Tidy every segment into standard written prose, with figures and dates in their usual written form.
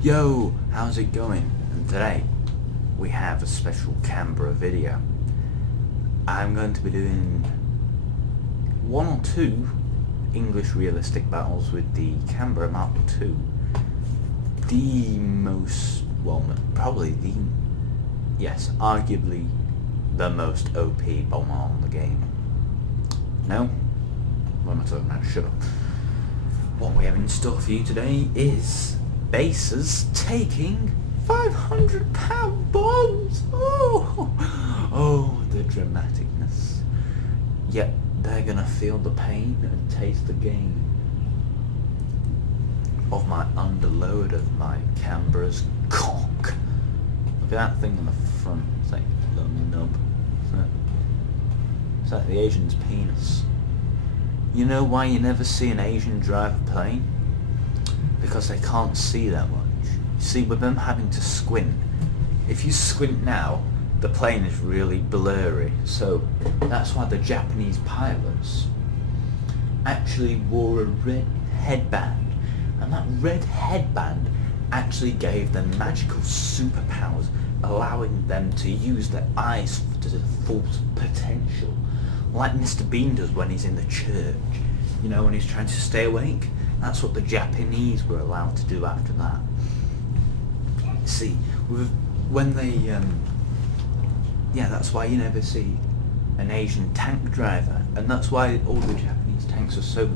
Yo, how's it going? And today we have a special Canberra video. I'm going to be doing one or two English realistic battles with the Canberra Mark II. The most, well, probably the, yes, arguably the most OP bomber on the game. No? What am I talking about? Shut up. What we have in store for you today is bases taking £500 bombs. Oh, the dramaticness. Yet they're gonna feel the pain and taste the gain of my underload of my Canberra's cock. Look at that thing on the front. It's like a little nub. It's like the Asian's penis. You know why you never see an Asian drive a plane? Because they can't see that much. You see, with them having to squint, if you squint now, the plane is really blurry. So that's why the Japanese pilots actually wore a red headband. And that red headband actually gave them magical superpowers, allowing them to use their eyes to their full potential. Like Mr. Bean does when he's in the church. You know, when he's trying to stay awake. That's what the Japanese were allowed to do after that. See, when they, yeah, that's why you never see an Asian tank driver, and that's why all the Japanese tanks are so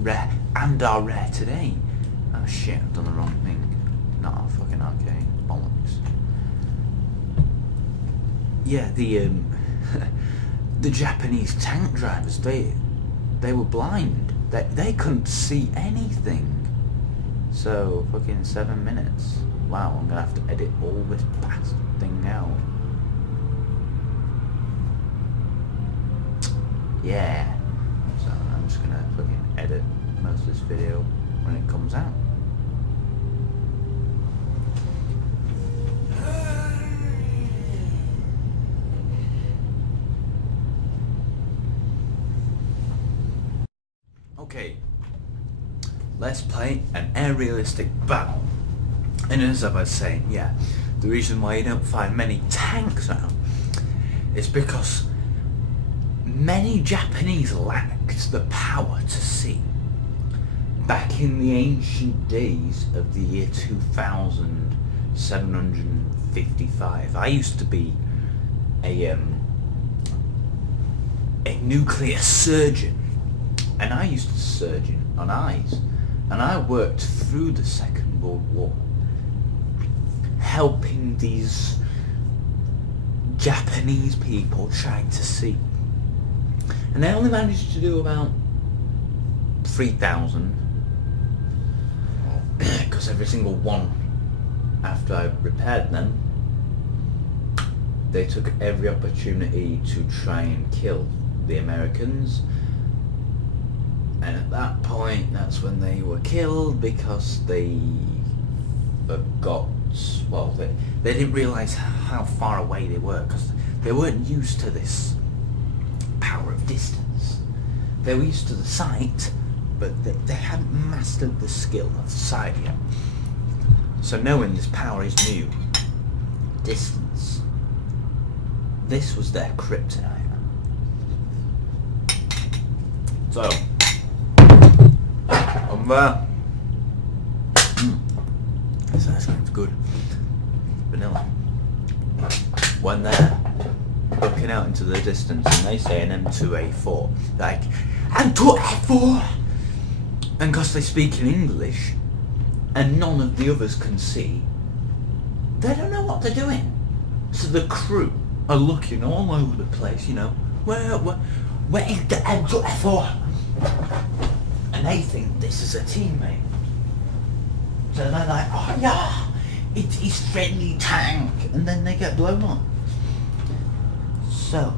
rare, and are rare today. Oh shit, I've done the wrong thing. Not a fucking arcade. Bollocks. Yeah, the, the Japanese tank drivers, they were blind. They couldn't see anything. So, fucking 7 minutes. Wow, I'm gonna have to edit all this bastard thing out. Yeah. So, I'm just gonna fucking edit most of this video when it comes out. Okay, let's play an air-realistic battle. And as I was saying, yeah, the reason why you don't find many tanks now is because many Japanese lacked the power to see. Back in the ancient days of the year 2755, I used to be a nuclear surgeon. And I used to surgeon on eyes, and I worked through the Second World War, helping these Japanese people trying to see. And I only managed to do about 3,000, because every single one, after I repaired them, they took every opportunity to try and kill the Americans. And at that point, that's when they were killed, because they got, well, they didn't realise how far away they were, because they weren't used to this power of distance. They were used to the sight, but they hadn't mastered the skill of sight yet. So knowing this power is new, distance, this was their kryptonite. So, I'm there. So that sounds good. Vanilla. When they're looking out into the distance and they say an M2A4, like, M2A4! And because they speak in English, and none of the others can see, they don't know what they're doing. So the crew are looking all over the place, you know, where is the M2A4? And they think this is a teammate. So they're like, oh yeah, it is friendly tank. And then they get blown up. So,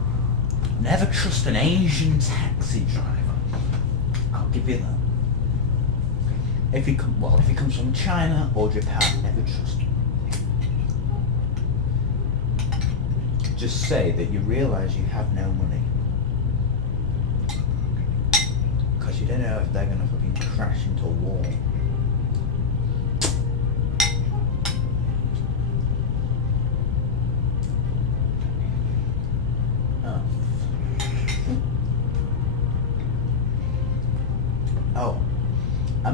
never trust an Asian taxi driver. I'll give you that. If he comes from China or Japan, never trust him. Just say that you realise you have no money. Because you don't know if they're going to fucking crash into a wall.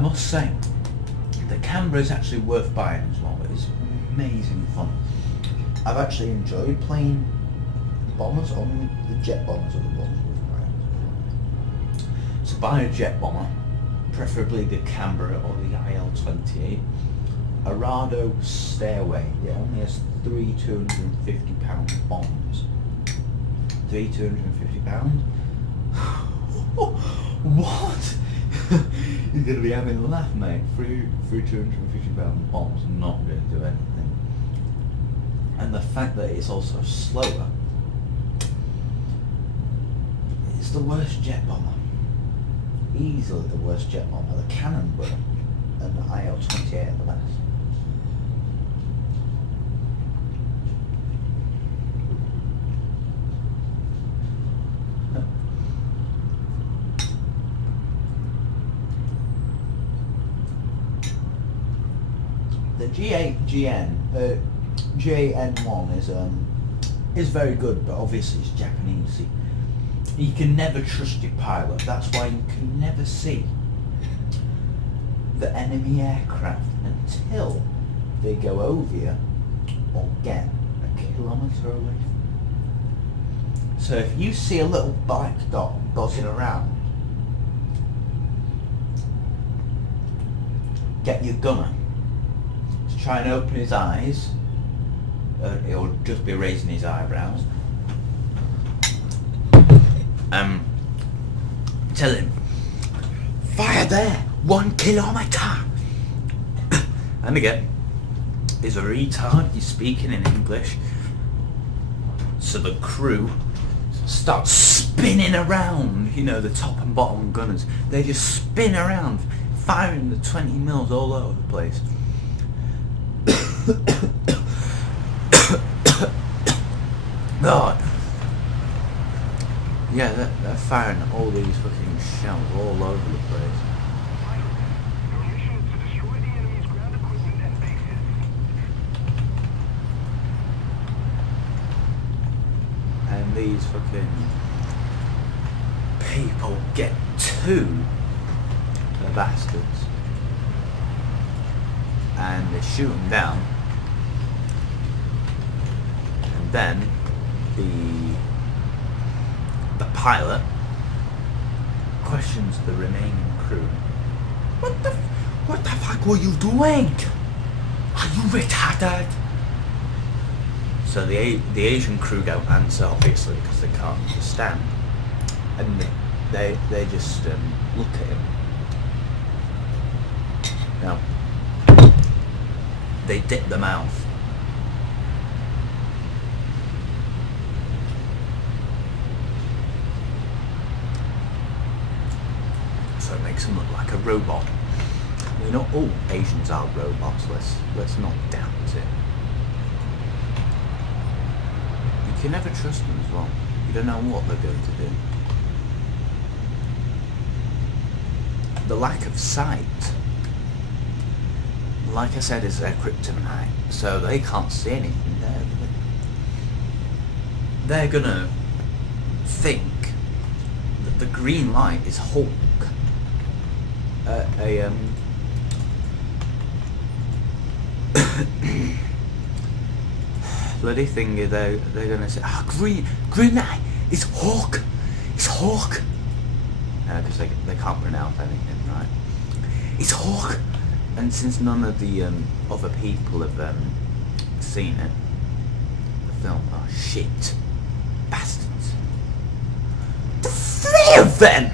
must say, the Canberra is actually worth buying as well. It's amazing fun. I've actually enjoyed playing bombers, only the jet bombers are the ones worth buying. So buy a jet bomber, preferably the Canberra or the IL-28. Arado Stairway, it only has 3 £250 bombs. 3 £250? What? You're going to be having a laugh, mate. 3 £250 bombs are not going to do anything. And the fact that it's also slower, it's the worst jet bomber. Easily the worst jet bomber. The Cannonball and the IL-28 are the best. The GN1 is very good, but obviously it's Japanese. You can never trust your pilot. That's why you can never see the enemy aircraft until they go over you or get a kilometre away. So if you see a little black dot buzzing around, get your gunner to try and open his eyes. He'll just be raising his eyebrows. Tell him, fire there, 1 kilometre. And again, he's a retard, he's speaking in English. So the crew start spinning around, you know, the top and bottom gunners. They just spin around, firing the 20 mils all over the place. God. Yeah, they're firing all these fucking shells all over the place. And these fucking people get to the bastards. And they shoot them down. And then the pilot questions the remaining crew. What the fuck were you doing? Are you retarded? So the Asian crew don't answer, obviously, because they can't understand, and they just look at him. Now they dip their mouth. So it makes them look like a robot. You know, all Asians are robots. Let's not doubt it. You can never trust them as well. You don't know what they're going to do. The lack of sight, like I said, is their kryptonite. So they can't see anything there. They're gonna think that the green light is Hulk. Bloody thingy, they're gonna say, green light, it's Hawk, because they can't pronounce anything, right? It's Hawk. And since none of the other people have seen it, the film, oh shit, bastards, the 3 of them.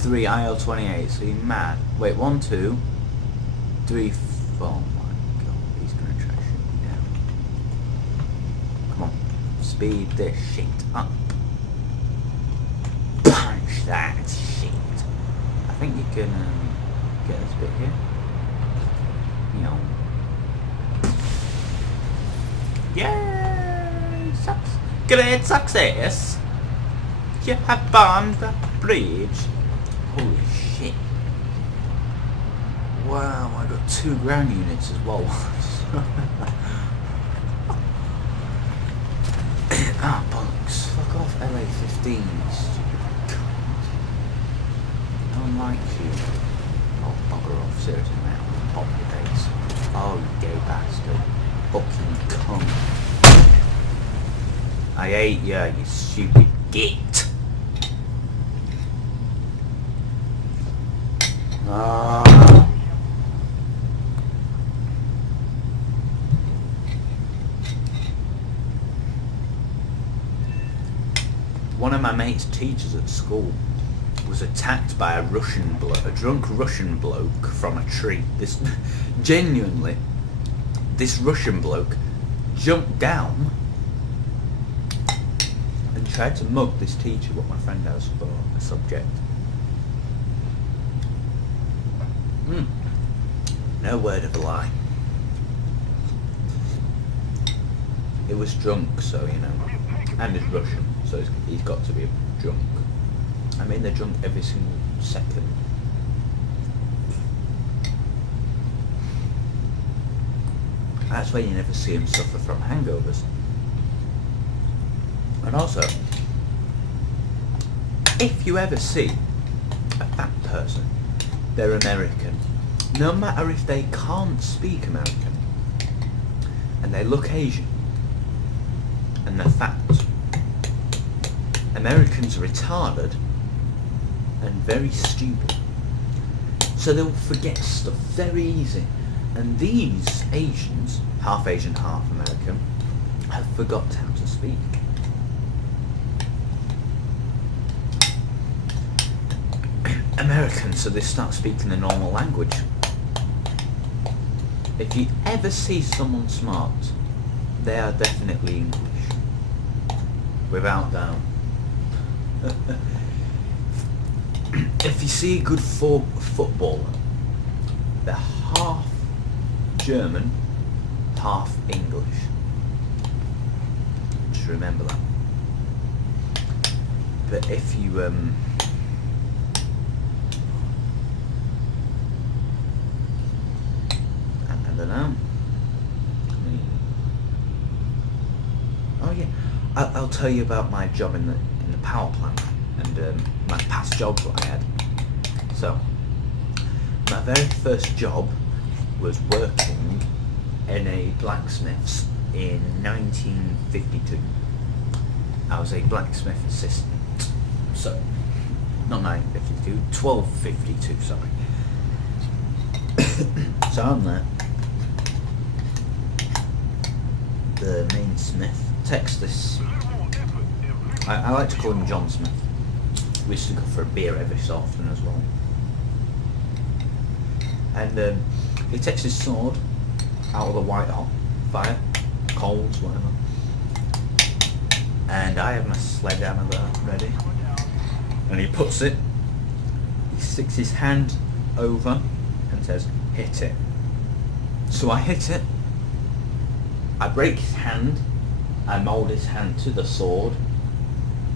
3 IL-28, so you're mad. Wait, 1, 2, 3, 4. Oh my god, he's gonna try to shoot me down. Come on, speed this shit up. Punch that shit. I think you can get this bit here. You know. Yay! Great success! You have bombed the bridge. Holy shit. Wow, I got 2 ground units as well. Ah, bollocks. Fuck off. LA-15, stupid cunt. No one likes you. Oh, bugger off, seriously, man. Pop your face. Oh, you gay bastard. Fucking cunt. I hate you, you stupid git. Ah. One of my mate's teachers at school was attacked by a drunk Russian bloke from a tree. Genuinely, this Russian bloke jumped down and tried to mug this teacher what my friend has for a subject. No word of a lie. It was drunk, so you know, and it's Russian, so he's got to be drunk. I mean, they're drunk every single second. That's why you never see them suffer from hangovers. And also, if you ever see a fat person, they're American. No matter if they can't speak American, and they look Asian, and they're fat, Americans are retarded and very stupid. So they'll forget stuff very easy. And these Asians, half Asian, half American, have forgot how to speak. American, so they start speaking the normal language. If you ever see someone smart, they are definitely English, without doubt. If you see a good footballer, they're half German, half English. Just remember that. But if you I don't know. Oh yeah, I'll tell you about my job in the power plant and my past jobs that I had. So, my very first job was working in a blacksmith's in 1952. I was a blacksmith assistant. So, not 1952, 1252, sorry. So I'm there. The main smith texts this. I like to call him John Smith. We used to go for a beer every so often as well. And he takes his sword out of the white hot fire, coals, whatever. And I have my sledgehammer there ready. And he puts it, he sticks his hand over and says, hit it. So I hit it, I break his hand, I mould his hand to the sword,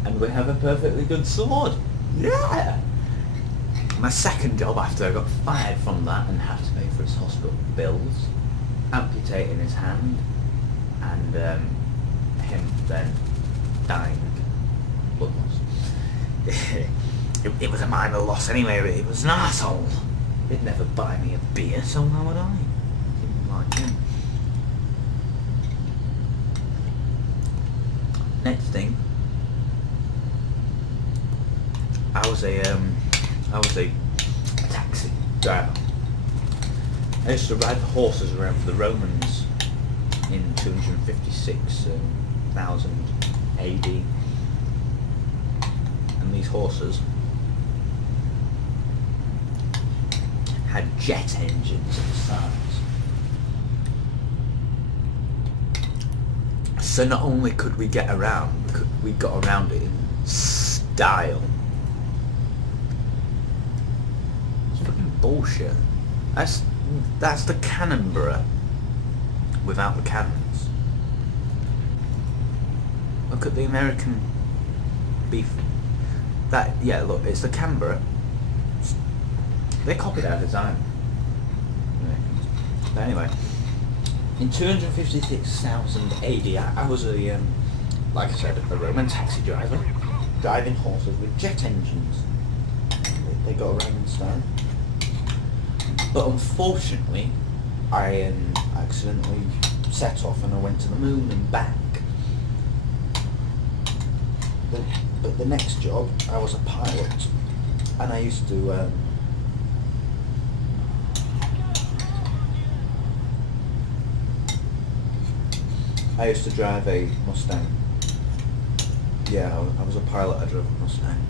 and we have a perfectly good sword. Yeah! My second job after I got fired from that and had to pay for his hospital bills, amputating his hand, and him then dying, blood loss. It was a minor loss anyway, but it was an arsehole. He'd never buy me a beer, so how would I? Didn't like him. Next thing, I was a taxi driver. I used to ride the horses around for the Romans in 256,000 AD, and these horses had jet engines at the sides. So not only could we get around, we got around it in style. It's fucking bullshit. That's the Cannonball without the cannons. Look at the American beef. Look, it's the Canberra. They copied our design. But anyway, in 256,000 AD, I was a like I said, a Roman taxi driver driving horses with jet engines. They got around in style. But unfortunately, I accidentally set off and I went to the moon and back. But the next job, I was a pilot, and I used to drive a Mustang. Yeah, I was a pilot, I drove a Mustang.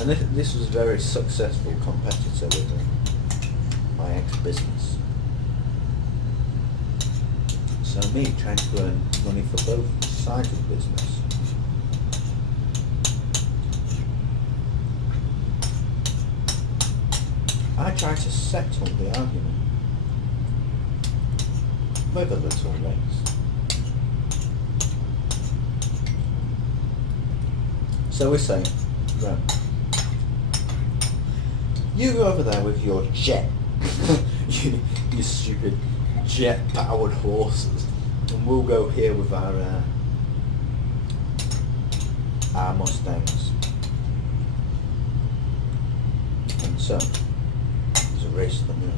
And this was a very successful competitor with my ex-business. So me trying to earn money for both sides of the business. I tried to settle the argument with a little race. So we say, right, you go over there with your jet, you stupid jet-powered horses, and we'll go here with our Mustangs. And so, there's a race to the moon.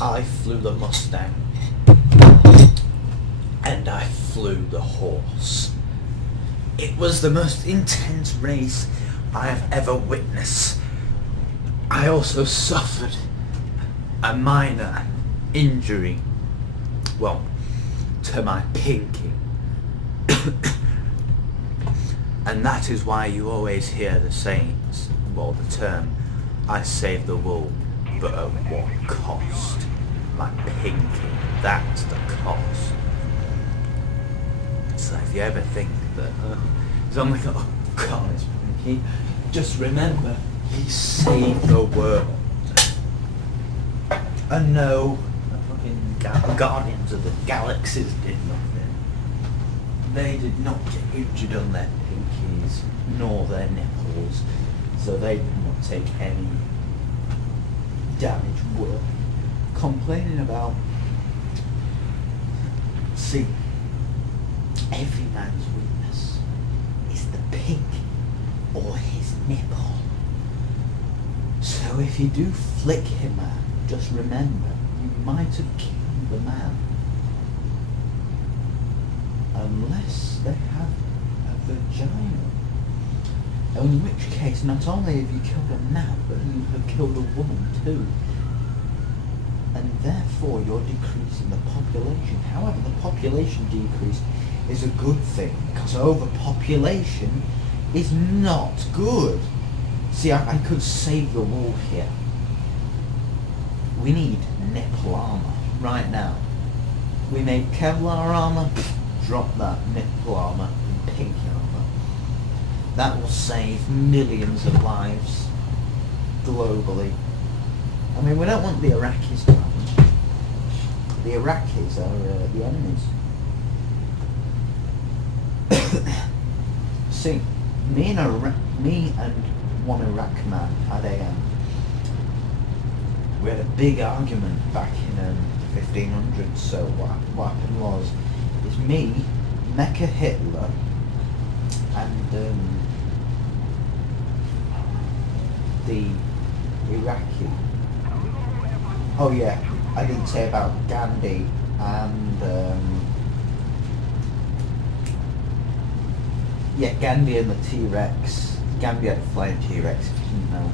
I flew the Mustang, and I flew the horse. It was the most intense race I have ever witnessed. I also suffered a minor injury, well, to my pinky. And that is why you always hear the sayings, well, the term, I saved the wool, but at what cost? My pinky, that's the cost. So if you ever think that someone got a cut on his pinky, just remember, he saved the world. And no, the fucking Guardians of the Galaxies did nothing. They did not get injured on their pinkies, nor their nipples, so they did not take any damage worth complaining about. See, every man's weakness is the pink or his nipple. So if you do flick him out, just remember, you might have killed the man. Unless they have a vagina. In which case, not only have you killed a man, but you have killed a woman too. And therefore you're decreasing the population. However, the population decrease is a good thing, because overpopulation is not good. See, I could save the world here. We need nipple armour right now. We made Kevlar armour, drop that nipple armour and pinky armour. That will save millions of lives globally. I mean, we don't want the Iraqis to happen. The Iraqis are the enemies. See, me and one Iraq man had we had a big argument back in 1500s. So what happened was, is me, Mecca Hitler, and the Iraqi. Oh yeah, I didn't say about Gandhi and Gandhi and the T-Rex. Gandhi had a flying T-Rex, if you didn't know.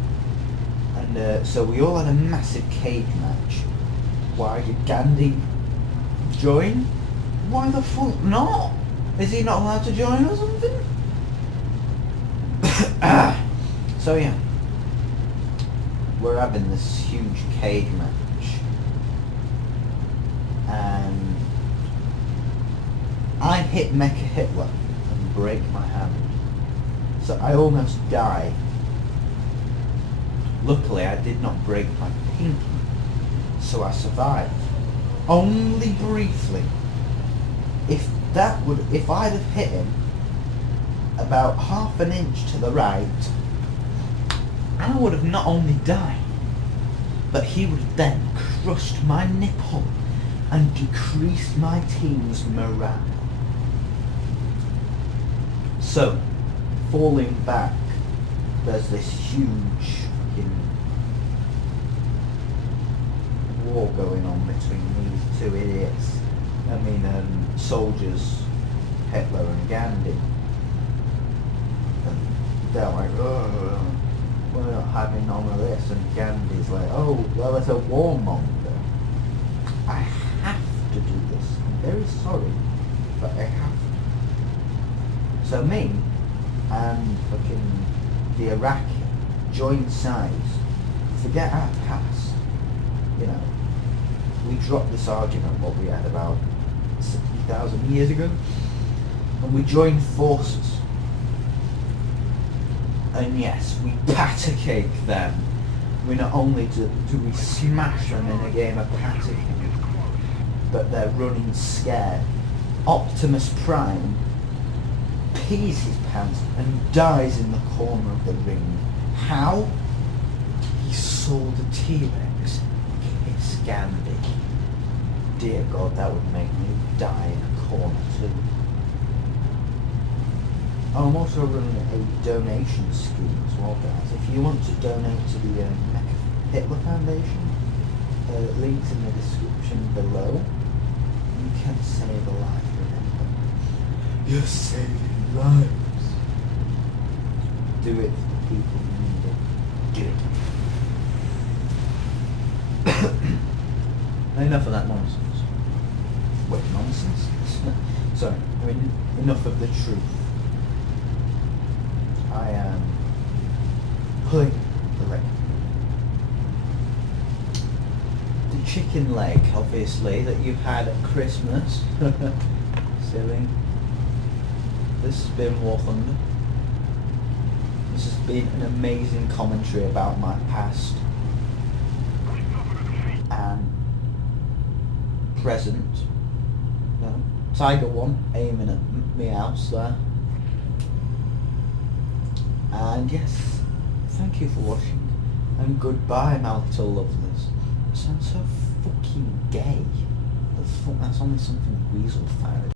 And so we all had a massive cage match. Why did Gandhi join? Why the fuck not? Is he not allowed to join or something? So yeah, we're having this huge cage match. And I hit Mecca Hitler and break my hand. So I almost died. Luckily I did not break my pinky, so I survived. Only briefly. If I'd have hit him about half an inch to the right, I would have not only died, but he would have then crushed my nipple and decreased my team's morale. So, falling back, there's this huge fucking war going on between these two idiots. I mean, soldiers, Hitler and Gandhi. And they're like, oh, we're not having none of this. And Gandhi's like, oh, well, it's a warmonger. I have to do this. I'm very sorry, but I have to. So me and fucking the Iraqi joined sides. Forget our past. You know, we dropped this argument what we had about 60,000 years ago, and we joined forces. And yes, we patter cake them. We not only do we smash them in a game of patter cake, but they're running scared. Optimus Prime pees his pants and dies in the corner of the ring. How? He sold a T-Rex. Kiss Gandhi. Dear God, that would make me die in a corner too. I'm also running a donation scheme as well, guys. If you want to donate to the Hitler Foundation, links in the description below. You can save a life, remember. You're saving lives. Do it for the people who need it. Do it. Enough of that nonsense. Wait, nonsense? Sorry, I mean, enough of the truth. I am pulling the leg. The chicken leg, obviously, that you had at Christmas. Silly. This has been War Thunder. This has been an amazing commentary about my past and present. Tiger 1 aiming at me house there. And yes, thank you for watching, and goodbye, my little lovelies. It sounds so fucking gay. That's only something Weasel found.